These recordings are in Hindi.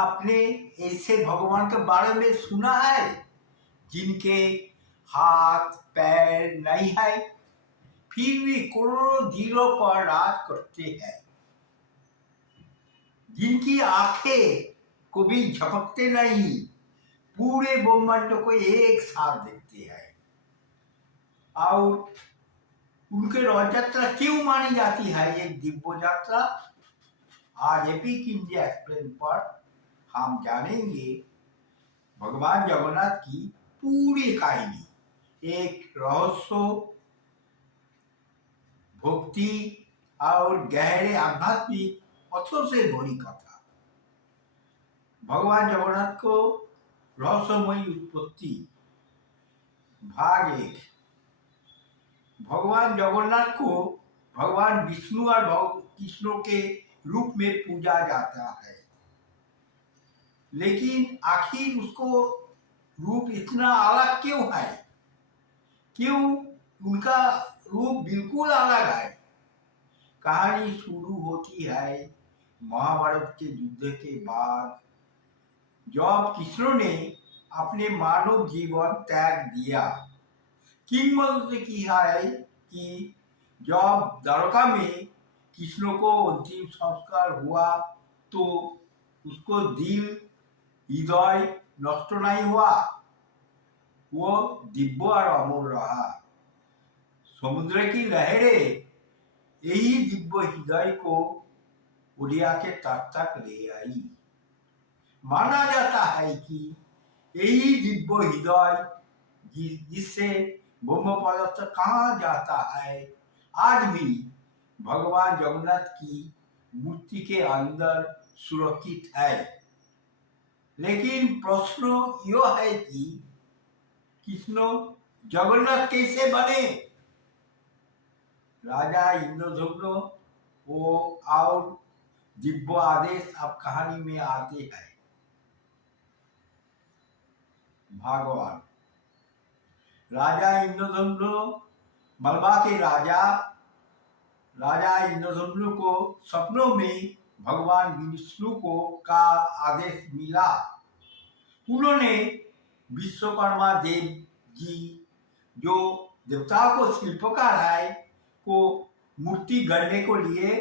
आपने ऐसे भगवान के बारे में सुना है जिनके हाथ पैर नहीं है, फिर भी करोड़ों दिलों पर राज करते हैं, जिनकी आंखें को भी झपकते नहीं, पूरे ब्रह्मांड को एक साथ देखते हैं, और उनके रथ यात्रा क्यों मानी जाती है ये दिव्य यात्रा। आज एपिक इंडिया एक्सप्लेन पर हम जानेंगे भगवान जगन्नाथ की पूरी कहानी, एक रहस्य, भक्ति और गहरे आध्यात्मिक अर्थों से भरी कथा। भगवान जगन्नाथ को रहस्यमयी उत्पत्ति। भाग 1। भगवान जगन्नाथ को भगवान विष्णु और कृष्ण के रूप में पूजा जाता है, लेकिन आखिर उसको रूप इतना अलग क्यों है? क्यों उनका रूप बिल्कुल अलग है? कहानी शुरू होती है महाभारत के युद्ध के बाद, जब कृष्ण ने अपने मानव जीवन त्याग दिया। किंवदंती की है कि जब द्वारका में कृष्ण को अंतिम संस्कार हुआ तो उसको दिल हृदय नष्ट नहीं हुआ, वो दिव्य और अमर रहा। समुद्र की लहरें यही दिव्य हृदय को उड़िया के तट तक ले आई। माना जाता है कि यही दिव्य हृदय जिससे ब्रह्म पदार्थ कहा जाता है, आज भी भगवान जगन्नाथ की मूर्ति के अंदर सुरक्षित है। लेकिन प्रश्न यह है कि कृष्ण जगन्नाथ कैसे बने? राजा इंद्रधनुष वो और दिव्य आदेश अब कहानी में आते हैं। भगवान राजा इंद्रधनुष, मलबा के राजा इंद्रधनुष को सपनों में भगवान विष्णु को का आदेश मिला। उन्होंने विश्वकर्मा देव जी, जो देवताओं को शिल्पकार है, को मूर्ति गढ़ने को लिए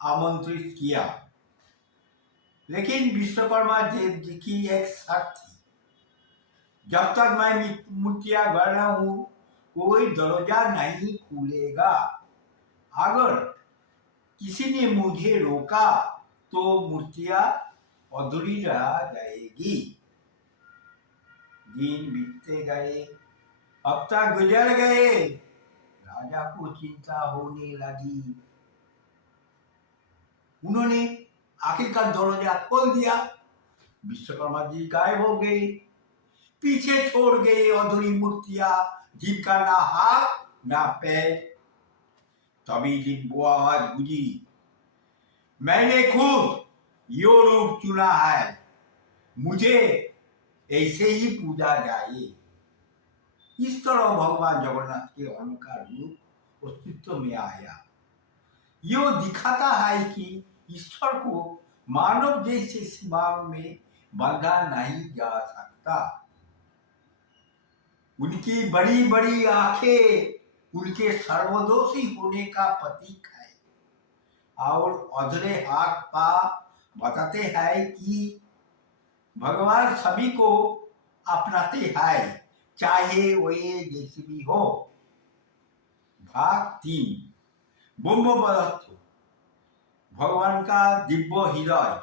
आमंत्रित किया। लेकिन विश्वकर्मा देव जी की एक शर्त थी, जब तक मैं मूर्तियां गढ़ रहा हूं कोई दरवाजा नहीं खुलेगा। अगर किसी ने मुझे रोका तो मूर्तियां अधूरी रह जाएगी। दिन बीतते गए, हफ्ता गुजर गए, राजा को चिंता होने लगी। उन्होंने आखिरकार दरवाजा खोल दिया। विश्वकर्मा जी गायब हो गए, पीछे छोड़ गए अधूरी मूर्तियां, जिनका ना हाथ ना पैर। तभी दिव्य आवाज गूंजी, मैंने खुद यो रूप चुना है, मुझे ऐसे ही पूजा जाए। इस तरह भगवान जगन्नाथ के अनोखा रूप अस्तित्व में आया। यो दिखाता है कि ईश्वर को मानव जैसे सीमाओं में बांधा नहीं जा सकता। उनकी बड़ी बड़ी आंखें उनके सर्वदोषी होने का प्रतीक है, और अधूरे हाथ पा बताते हैं कि भगवान सभी को अपनाते हैं, चाहे वे जैसे भी हो। भाग 3। ब्रह्म पदार्थ, भगवान का दिव्य हृदय।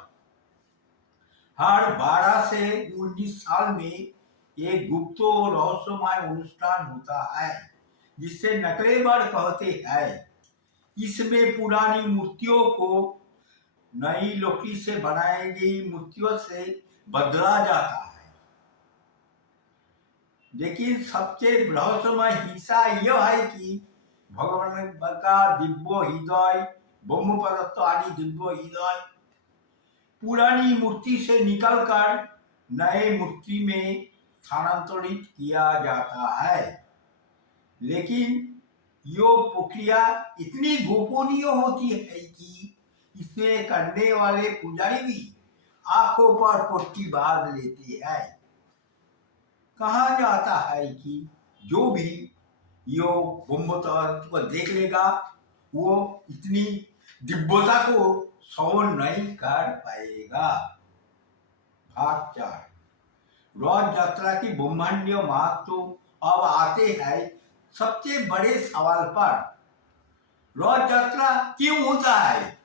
हर 12 से 19 साल में एक गुप्त रहस्यमय अनुष्ठान होता है, जिसे नकलेबर कहते हैं। इसमें पुरानी मूर्तियों को नई लकड़ी से बनाई गई मूर्तियों से बदला जाता है। लेकिन सबसे रहस्यमय हिस्सा यह है कि भगवान का दिव्य हृदय, ब्रह्म पदार्थ आदि दिव्य हृदय पुरानी मूर्ति से निकलकर नए मूर्ति में स्थानांतरित किया जाता है। लेकिन यो प्रक्रिया इतनी गोपनीय होती है कि इसे करने वाले पुजारी भी आंखों पर पट्टी बांध लेते हैं। कहा जाता है कि जो भी योग ब्रह्मतत्व को देख लेगा वो इतनी दिव्यता को सहन नहीं कर पाएगा। भाग 4 रथ यात्रा की ब्रह्मांडीय महत्व। अब आते हैं सबसे बड़े सवाल पर, रथ यात्रा क्यों होता है?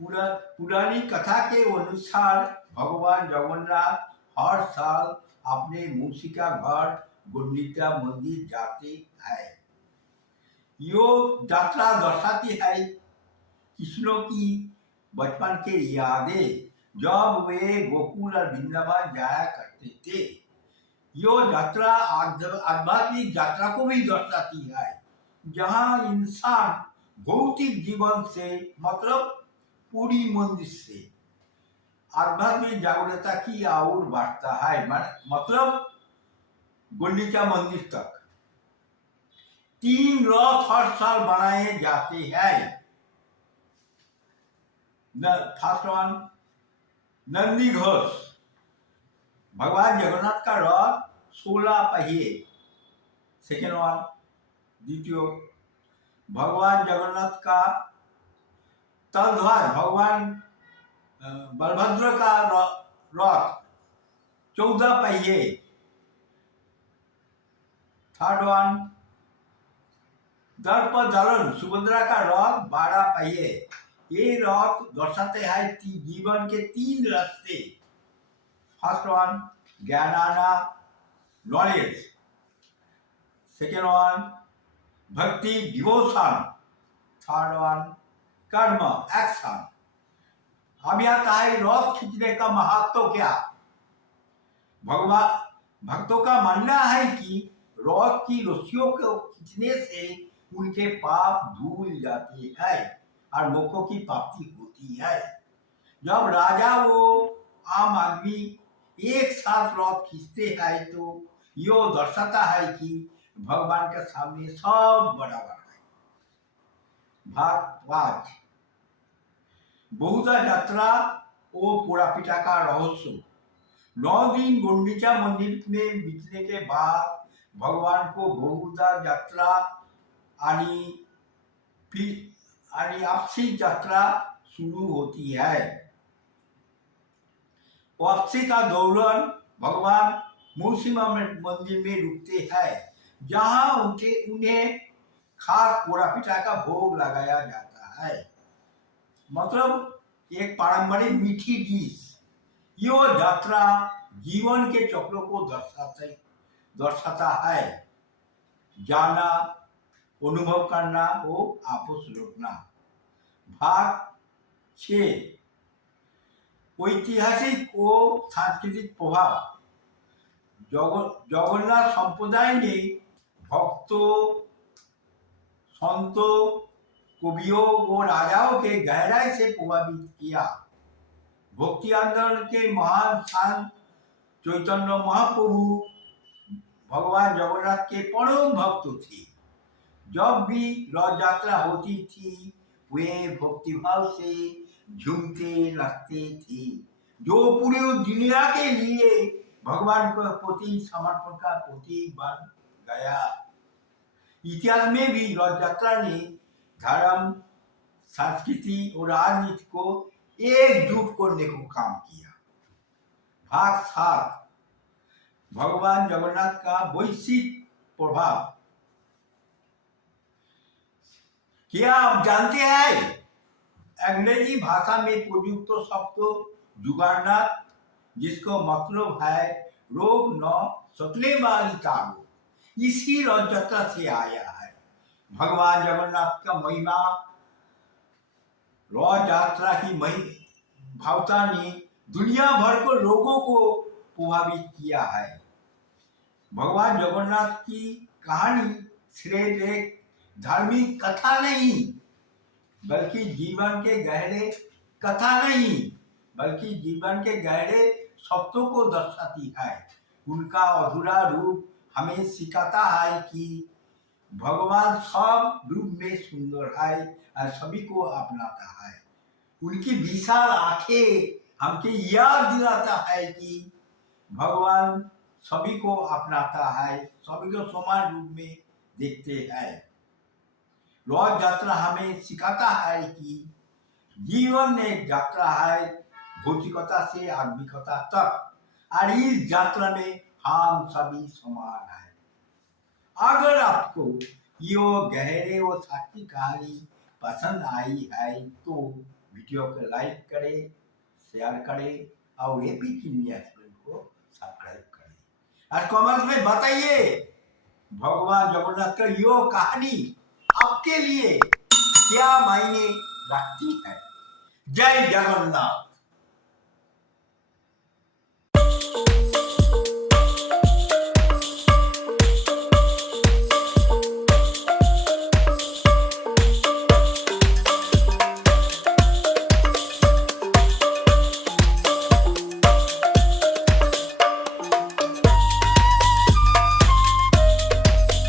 पुरानी कथा के अनुसार भगवान जगन्नाथ हर साल अपने मौसी का घर गुंडीचा मंदिर जाते हैं। यो यात्रा दर्शाती है कृष्ण की बचपन के यादें, जब वे गोकुल और वृंदावन जाया करते थे। यो यात्रा आध्यात्मिक यात्रा को भी दर्शाती है, जहाँ इंसान भौतिक जीवन से मतलब पूरी मंदिर से आध्यात्मिक जागरूकता की ओर बढ़ता है, मतलब गुंडीचा मंदिर तक। 3 रथ हर साल बनाए जाते हैं। फर्स्ट वन नंदी घोष, भगवान जगन्नाथ का रथ 16 पहिए। सेकेंड वन द्वितीय भगवान जगन्नाथ का तलवार, भगवान बलभद्र का रथ 14 पहिए। थर्ड वन दर्प दलन, सुभद्रा का रथ 12 पहिए। ये रथ दर्शाते हैं जीवन के 3 रास्ते। फर्स्ट वन ज्ञानाना knowledge, second one bhakti devotion, third one karma action. अब आता है रथ खींचने का महत्व क्या? भगवान भक्तों का मानना है कि रथ की रस्सियों को खींचने से उनके पाप धुल जाते हैं और मोक्षों की प्राप्ति होती है। जब राजा वो आम आदमी एक साथ रथ खींचते हैं तो यो दर्शाता है कि भगवान के सामने सब बराबर है। भाग 5 बहुधा यात्रा ओ पोड़ापिठा का रहस्य। 9 दिन गुंडीचा मंदिर में बीतने के बाद भगवान को बहुधा यात्रा आणि आपसी यात्रा शुरू होती है। वापसी का दौरान भगवान मौसी मंदिर में रुकते हैं, जहां उन्हें खास पोड़ापिठा का भोग लगाया जाता है, मतलब एक पारंपरिक मीठी डिश। यो यात्रा जीवन के चक्रों को दर्शाता है, जाना, अनुभव करना और आपस लौटना। भाग 6 ऐतिहासिक और सांस्कृतिक प्रभाव। जगन्नाथ संप्रदाय ने भक्तों, संतों, कवियों और राजाओं के गहराई से प्रभावित किया। भक्ति आंदोलन के महान संत चैतन्य महाप्रभु भगवान जगन्नाथ के परम भक्त थे। जब भी रथ यात्रा होती थी वे भक्तिभाव से झूमते नाचते थे, जो पूरी दुनिया के लिए भगवान के प्रति समर्पण का प्रतीक बन गया। इतिहास में भी रथ यात्रा ने धर्म, संस्कृति और राजनीति को एकजुट करने को काम किया। भाग 7 भगवान जगन्नाथ का वैश्विक प्रभाव। क्या आप जानते हैं अंग्रेजी भाषा में प्रयुक्त शब्द जुगाड़नाथ, जिसको मतलब है रोग न सकने वाली तारो, इसी रथ यात्रा से आया है। भगवान जगन्नाथ का महिमा, रथ यात्रा की भावता ने दुनिया भर को लोगों को प्रभावित किया है। भगवान जगन्नाथ की कहानी सिर्फ एक धार्मिक कथा नहीं बल्कि जीवन के गहरे सत्यों को दर्शाती है। उनका अधूरा रूप हमें सिखाता है कि भगवान सब रूप में सुंदर है और सभी को अपनाता है। उनकी विशाल आंखें हमके याद दिलाता है कि भगवान सभी को अपनाता है, सभी को समान रूप में देखते हैं। रथ यात्रा हमें सिखाता है कि जीवन एक यात्रा है, भौतिकता से आत्मिकता तक, और इस यात्रा में हम सभी समान हैं। अगर आपको ये गहरे और सच्ची कहानी पसंद आई है तो वीडियो को लाइक करें, शेयर करें और एपीके न्यूज़ को सब्सक्राइब करें। और कमेंट में बताइए भगवान जगन्नाथ का यो कहानी आपके लिए क्या मायने रखती है। जय जगन्नाथ।